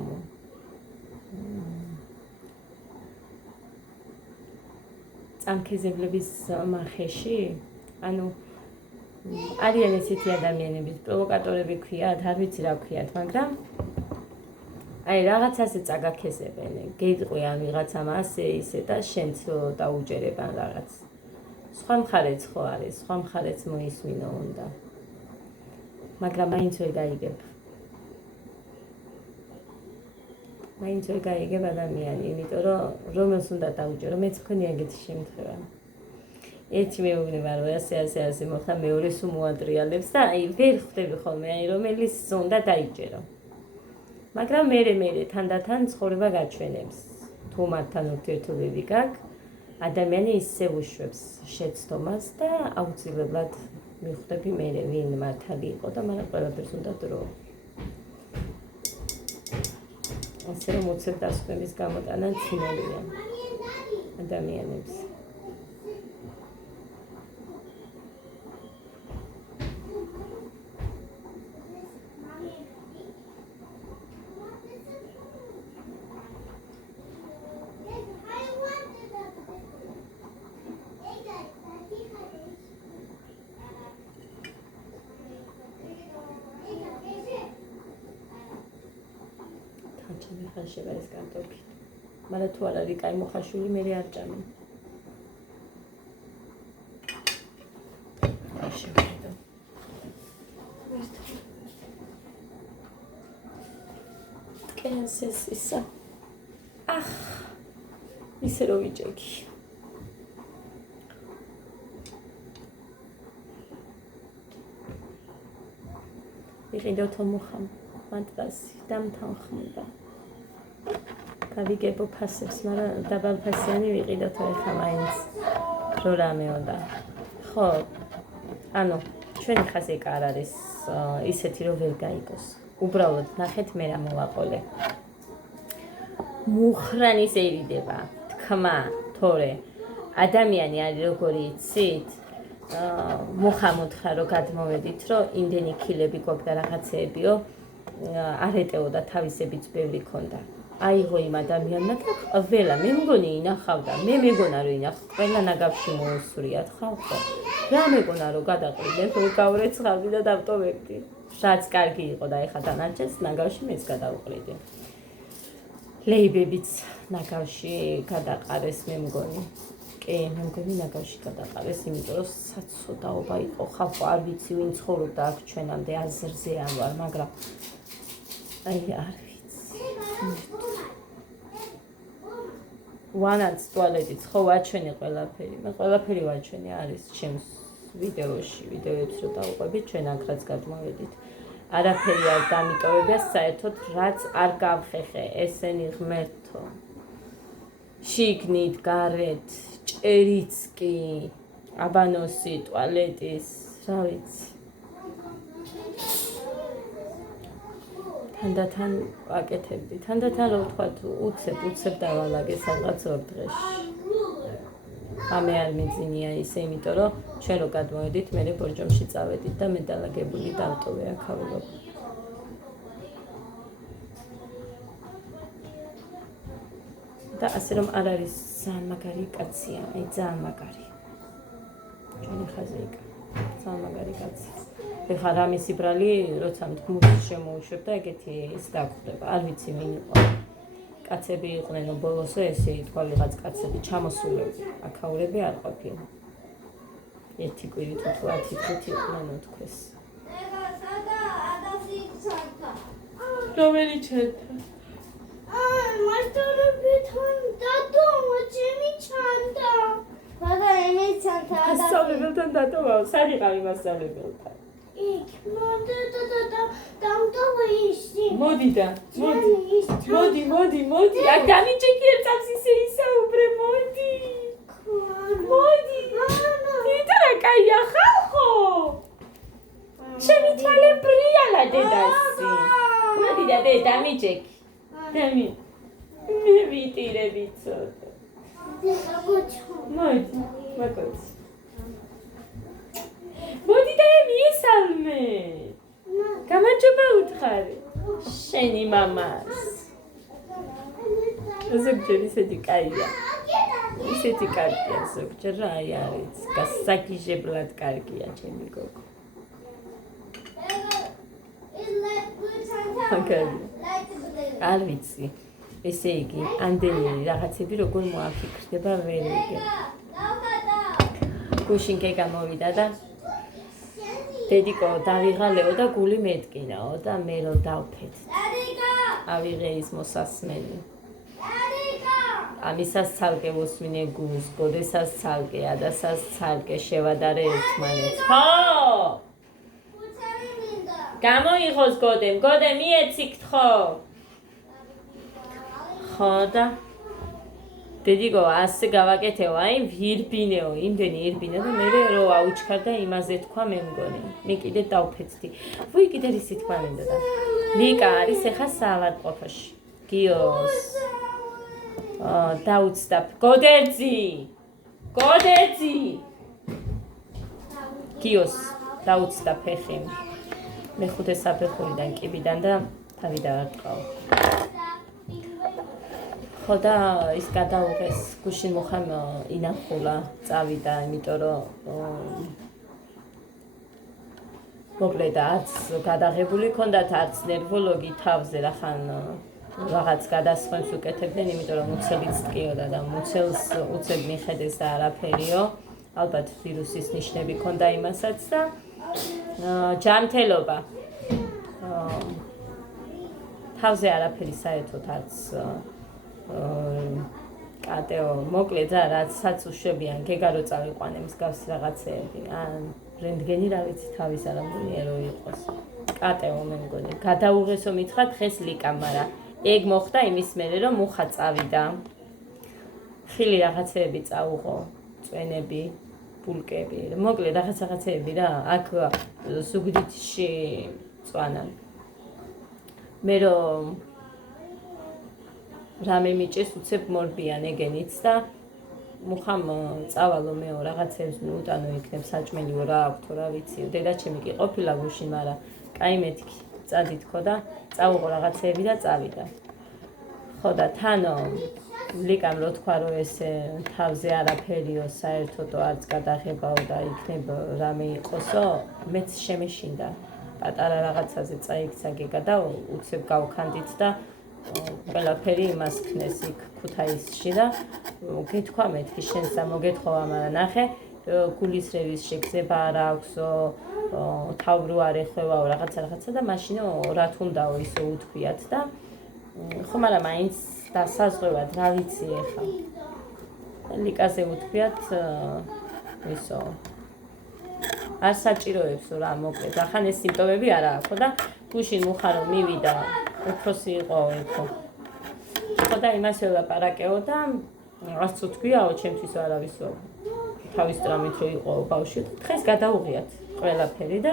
წამქეზებლების მახეში, ანუ არიან ესეთი ადამიანები, პროვოკატორები ქვიათ, არ ვიცი რა ქვიათ, მაგრამ აი რაღაცაზე წაგაქეზებენ, გეტყვიან ვიღაცამ ასე ისე და შენც დაუჯერებან რაღაც. სხვა მხარეც ხო არის, სხვა მხარეც მოისმინო უნდა. მაგრამ მაინც ვერ გაიგებ. მაინც ვერ გაიგებ ადამიანი, იმიტომ რომ რომელს უნდა დაუჯერო, მეც მქონია ეგეთი შემთხვევა. ერთი მეუბნება რომ ასე მოხდა, მეორეს უმოადრიალებს და აი ვერ ხვდები ხოლმე, აი რომელის უნდა დაიჯერო. მაგრამ მე თანდათან ცხოვრება გაჩვენებს. თუ მათთან ურთიერთობები გაქვს, ადამიანი ისე უშვებს შეცდომას და აუცილებლად მიხვდები მე ვინ მართალი იყო და მაგრამ ყველაფერს უნდა დრო. ასე რომ უცებ დასკვნების გამოტანა ცინელია ადამიანებს. ხაშება ეს კარტოფი. მაგრამ თუ არ არის კაი მოხაშული, მე არ ჭამე. შევხედო. ტკენს ეს ისა. ისე რომ ვიჭექი. ვიყიდო თომუხამ მანტრასი დამთანხმება. გავიგებო ფასებს, მაგრამ დაბალფასიანი ვიყიდოთ ეხლა მაინც რო რამეო და ხო, ანუ ჩვენი ხაზიკა არ არის ისეთი რომ ვერ გაიგოს. უბრალოდ ნახეთ მე რა მოვაყოლე. მუხრანის ერიდება, თქმა, თორე ადამიანი არის როგორი იცით? მოხამოთხა რომ გადმოვედით, რომ იმდენი ქილები გვაქვს და რაღაცეებიო, არ ეტეოდა თავისებიც ბევრი ქონდა. აიღო იმ ადამიანმა და ყველა მე მგონი ინახავდა, მე მეგონა რომ ინახავ, ყველა ნაგავში მოუსვრიათ ხალხო. რა მეგონა რომ გადაყრიდნენ, რომ გავრეცხავდი და დავტოვებდი. რაც კარგი იყო და ეხა დანარჩენს ნაგავში მეც გადავყრიდი. ლეიბებიც ნაგავში გადაყარეს მე მგონი. კი, მე მგონი ნაგავში გადაყარეს, იმიტომ რომ საცოდაობა იყო, ხალხო არ ვიცი ვინ ცხოვრობდა აქ ჩვენამდე აზრზე ან ვარ, მაგრამ აი არ ვანაც ტუალეტიც ხო ვაჩვენე ყველაფერი. მე ყველაფერი ვაჩვენე არის ჩემს ვიდეოში, ვიდეოებს რო დავუყვებით, ჩვენ აქ რაც გადმოვედით. არაფერი არ დამიტოვებია, საერთოდ რაც არ გავხეხე, ესენი ღმერთო. შიგნით, გარეთ, ჭერიც კი, აბანოსი, ტუალეტის, რა ვიცი. თანდათან ვაკეთებდი, თანდათან რო ვთქვათ, უცებ დავალაგე სადღაც 2 დღეში. ამე არ მიძინია ისე, იმიტომ რომ ჩვენ რო გადმოვედით, მე ბორჯომში წავედით და მე დალაგებული დავტოვე აქაულობ. და ასე რომ არ არის ძალიან მაგარი კაცია, აი ძალიან მაგარი. ჩვენი ხაზეიკა, ძალიან მაგარი კაცი. ეხლა რამისი ბრალი, როცა მთქმულს შემოუშვებ და ეგეთი ის დაგხვდება. არ ვიცი ვინ იყო. კაცები იყვნენ ბოლოსო, ესე ითქვა ვიღაც კაცები ჩამოსულები, აქაურები არ ყოფილა. ერთი კვირით თუ 10 დღით იყვნენ უთქვეს. რომელი ჩანდა? მასწავლებელთან დადო, ჩემი ჩანდა. მაგრამ ემი ჩანდა. მასწავლებელთან დადო, სარიყავი მასწავლებელთან. იქ დამტოვა ისი. მოდი და, მოდი. აქ დამიჭექი ერთს ისაუბრე, მოდი. მოდი. დედა კაია ხალხო. ჩემი თვალე ბრიალა დედასი. მოდი და დედა მიჭექი. დამი. მე ვიტირები ცოტა. მოდი, მაგოც. მოდი და მიესალმე. გამარჯობა უთხარი. შენი მამას. ზოგჯერ ისეთი კაია. ისეთი კარგია ზოგჯერ რა არის. გასაგიჟებლად კარგია ჩემი გოგო. არ ვიცი. ესე იგი, ამდენი რაღაცები როგორ მოაფიქრდება ვერ ვიგებ. გუშინკე გამოვიდა და დედიკო დავიღალეო და გული მეტკინაო და მე რო დავფეთ. ავიღე ის მოსასმენი. ამისას ცალკე ვუსმინე გულს, გოდესას ცალკე, ადასას ცალკე შევადარე ერთმანეთს. ხო! გამოიღოს გოდემ, გოდე მიეციქთ ხო? ხო და დედიკო ასე გავაკეთეო, აი ვირბინეო, იმდენი ირბინა და მე რო აუჩქარ და იმაზე თქვა მე მგონი. მე კიდე დავფეთდი. ვუი კიდე რისი თქვა მინდა და. ლიკა არის ეხა საავადმყოფოში. გიოს. დაუცდა გოდერძი. გიოს დაუცდა ფეხი. მეხუთე საფეხურიდან კიბიდან და თავი დაარტყაო. ხო და ის გადაუღეს გუშინ მოხამ ინახულა წავიდა, იმიტომ რომ მოკლედ არც გადაღებული ქონდათ, არც ნერვოლოგი თავზე რახან რაღაც გადასხმებს უკეთებდნენ, იმიტომ რომ მუცელიც ტკიოდა და მუცელს უცებ მიხედეს და არაფერიო. ალბათ ვირუსის ნიშნები ქონდა იმასაც და ჯანმრთელობა. თავზე არაფერი საერთოდ არც კატეო, მოკლედ რა, რაც უშვებიან, გეგარო წავიყვანე მსგავს რაღაცეები. ან რენტგენი რა ვიცი, თავის არ ამგონია რომ იყოს. კატეო მე მგონი. გადაუღესო მითხრა დღეს ლიკა, მაგრამ ეგ მოხდა იმის მერე რომ მუხა წავიდა. ხილი რაღაცეები წაუღო, წვენები, პულკები. მოკლედ რაღაცეები რა, აქ ზუგდიდში წვანა. მე რომ რამე მიჭეს უცებ მორბიან ეგენიც და მუხამ წავალო მეო რაღაცებს უტანო იქნებ საჭმელიო რა აქვთო რა ვიცი. დედაჩემი კი ყოფილა გუშინ, მაგრამ კაი მეთქი წადითქო და წაუღო რაღაცეები და წავიდა. ხო და თანო ლიკამ რო თქვა რომ ესე თავზე არაფერიო საერთოდო არც გადაღებაო და იქნებ რამე იყოსო, მეც შემეშინდა. პატარა რაღაცაზე წაიქცა გეგა და უცებ გავქანდით და ყველაფერი იმას ქნეს იქ ქუთაისში და გეთქვა მეთქი შენს და მოგეთხოვა, მაგრამ ნახე გულისრევის შეგზება არ აქვსო, თავბრო არ ეხვევაო რაღაცა და მაშინო რათ უნდაო ისო უთქვიათ და ხო, მაგრამ მაინც დასაზღვევად რა ვიცი ეხა. ლიკაზე უთქვიათ ისო არ საჭიროებს რა მოკლედ. ახან ეს სიმპტომები არა აქვს და გუშინ მუხარო მივიდა, უფროსი იყო იქო. ხო და იმას ველაპარაკეო და არც თქვიაო, ჩემთვის არავისო. თავის ტრამით რო იყო ბავშვი, დღეს გადაუღიათ ყველაფერი და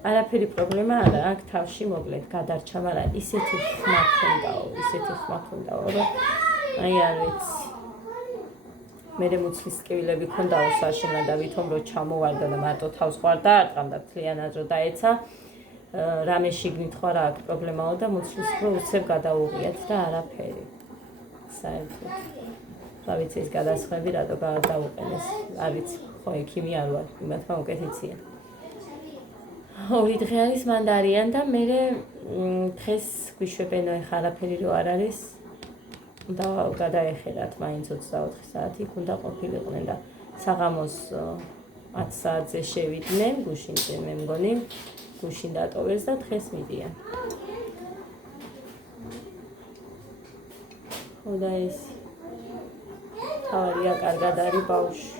არაფერი პრობლემა არა აქვს თავში მოკლედ გადარჩა, მაგრამ ისეთი ხმა ქონდაო, რომ აი არ ვიცი. მერე მუცლის ტკივილები ქონდაო საშინა და ვითომ რო ჩამოვარდა და მარტო თავს ხوار დაარტყამდა მთლიანად რო დაეცა რამე შიგნით ხوار აქვს პრობლემაო და მუცლის რო უცებ გადაუღიათ და არაფერი. საერთოდ. რა ვიცი ეს გადასხმები რატო გადაუყენეს. არ ვიცი, ხო ექიმი არ ვარ, იმათმა უკეთიცია. ორი დღე არის მანდარიან და მე დღეს გვიშვებენო ეხა არაფერი რო არ არის. და გადაეხედათ მაინც 24 საათი, უნდა ყოფილიყვნენ და საღამოს 10 საათზე შევიდნენ, გუშინზე მე მგონი, გუშინ დატოვეს და დღეს მიდიან. ხო და ეს თავია კარგად არის ბავშვი.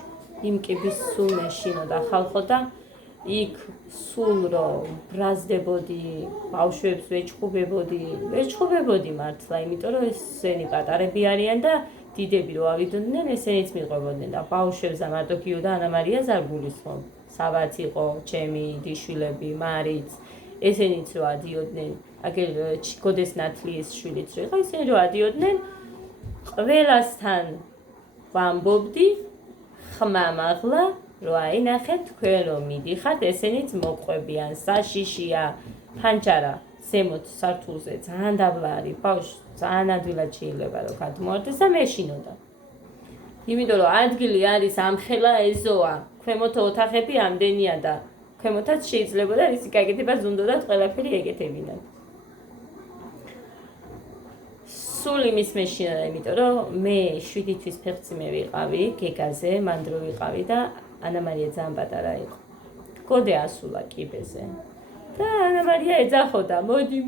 იმ კიბის სულ მეშინოდა ხალხო და იქ სულ რომ ბრაზდებოდი, ბავშვებს ვეჩხუბებოდი მართლა, იმიტომ რომ ესენი პატარები არიან და დიდები რო ავიდოდნენ, ესენიც მიყვებოდნენ და ბავშვებს მარტო გიო და ანა მარიას არ გულისხმობ. საბაც იყო, ჩემი დიშვილები, მარიც, ესენიც რო ადიოდნენ, აგერ ჩიკოდეს ნათლიის შვილიც რო იყო, ესენი რო ადიოდნენ, ყველასთან ვამბობდი, ხმამაღლა რო აი ნახეთ თქვენ რომ მიდიხართ ესენიც მოყვებიან საშიშია ფანჯარა ზემოთ სართულზე ძალიან დაბლა არის ბავშვი ძალიან ადვილად შეიძლება რომ გადმოარდეს და მეშინოდა იმიტომ რომ ადგილი არის ამხელა ეზოა ქვემოთ ოთახები ამდენია და ქვემოთაც შეიძლებოდა ისი გაკეთება ზუნდოდათ ყველაფერი ეკეთებინათ სულ იმის მეშინა იმიტომ რომ მე 7 თვის ფეხციმე ვიყავი გეგაზე მანდ რო ვიყავი და ანა მარია ძალიან პატარა იყო. გოდე ასულა კიბეზე. და ანა მარია ეძახოდა, მოდი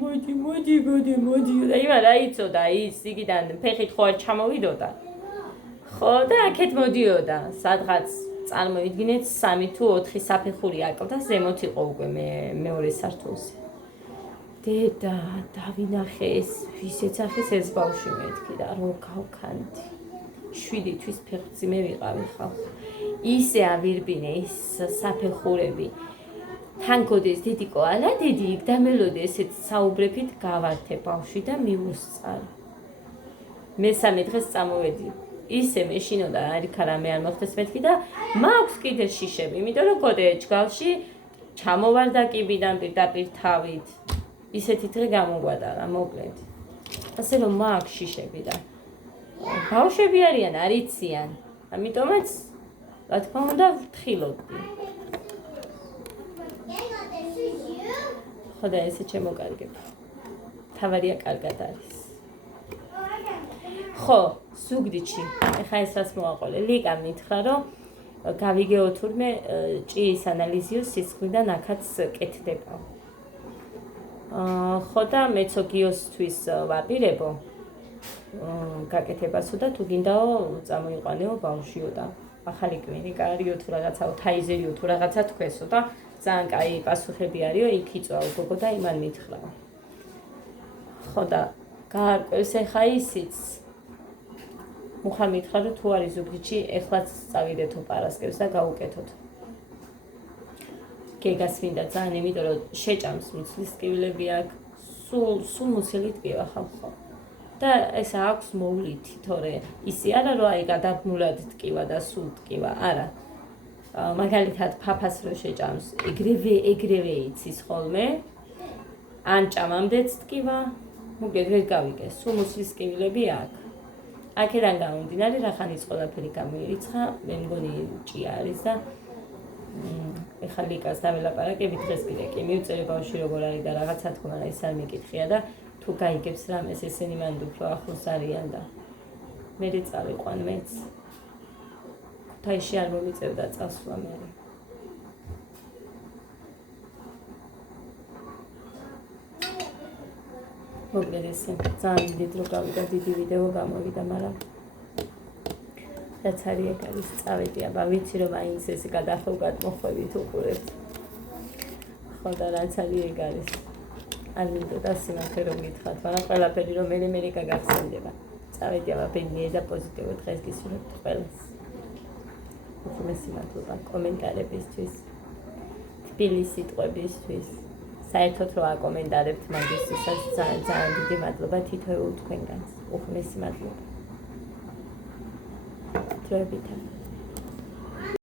და იმან რა იცოდა ის იგიდან ფეხით ხო არ ჩამოვიდოდა. ხო და აქეთ მოდიოდა, სადღაც წარმოიდგინეთ 3 თუ 4 საფეხური აკლდა ზემოთ იყო უკვე მეორე სართულზე. დედა დავინახე ეს ვის ეცახეს ეს ბავშვი მეთქი და რო გავქანდი. 7 თვის ფეხციმე ვიყავი ხალხო. ისე ავირბინე ის საფეხურები თანკოდეს დედიკო ალა დედი იქ დამელოდე ესეთ საუბრებით გავართე ბავშვი და მიუსწარ მესამე დღეს წამოვედი ისე მეშინოდა არიქა რამე არ მოხდეს მეთქი და მაქვს კიდე შიშები იმიტომ რომ გოდე ჯგალში ჩამოვარდა კიბიდან პირდაპირ თავით ისეთი დღე გამოგვატარა მოკლედ ასე რომ მაქვს შიშები და ბავშვები არიან არიციან ამიტომაც რა თქმა უნდა ვთხილობდი. ხო და ესე ჩემოკარგებ. თავარია კარგად არის. ხო, ზუგდიდში. ეხა ეს რაც მოაყოლე. ლიკა მითხრა რომ გავიგეო თურმე ჭიის ანალიზიო სისხლიდან აქაც კეთდება. ხო და მეცო გიოსთვის ვაპირებო. გაკეთებასო და თუ გინდაო წამოიყვანეო ბავშვიო და ახალი კლინიკა არისო თუ რაღაცაო თაიზერიო თუ რაღაცა თქვესო და ძალიან კაი პასუხები არისო იქ იწვაო გოგო და იმან მითხრა. ხო და გაარკვევს ეხა ისიც მუხა მითხრა რომ თუ არის ზუგდიდში ეხლაც წავიდეთო პარასკევს და გავუკეთოთ. გეგას მინდა ძალიან იმიტომ რომ შეჭამს მუცლის ტკივილები აქვს სულ მუცელი ტკივა ხალხო. და ეს აქვს მოვლითი, თორე ისი არა რომ აი გადაბმულად ტკივა და სულ ტკივა, არა. მაგალითად ფაფას რო შეჭამს, ეგრევე იცის ხოლმე. ან ჭამამდეც ტკივა, მოკლედ ვერ გავიგე, სულ მუცლის ტკივილები აქვს. აქედან გამომდინარე, რახან ის ყველაფერი გამოირიცხა, მე მგონი ჭია არის და ეხლა ლიკას დაველაპარაკებით დღეს კიდე კი მივწერე ბავშვი როგორ არის და რაღაცა თქმა ის არ მეკითხია და თუ გაიგებს რამეს ესენი მანდ უფრო ახლოს არიან და მე წავიყვან მეც ქუთაისში არ მომიწევდა წასვლა მე მოკლედ ესე ძალიან დიდი დრო გავიდა დიდი ვიდეო გამოვიდა მაგრამ რაც არის ეგ არის წავედი აბა ვიცი რომ მაინც ეს გადახოვგად მოხვევით უყურებთ ხო და რაც არის ეგ არის არ მინდოდა სიმართლე რომ გითხრათ მაგრამ ყველაფერი რომ მე გაგახსენდება წავედი აბა ბედნიერ და პოზიტიურ დღეს გისურვებთ ყველას უხმესი მადლობა კომენტარებისთვის თბილი სიტყვებისთვის საერთოდ რო აკომენტარებთ მაგისთვისაც ძალიან დიდი მადლობა თითოეულ თქვენგანს უხმესი მადლობა დროებითად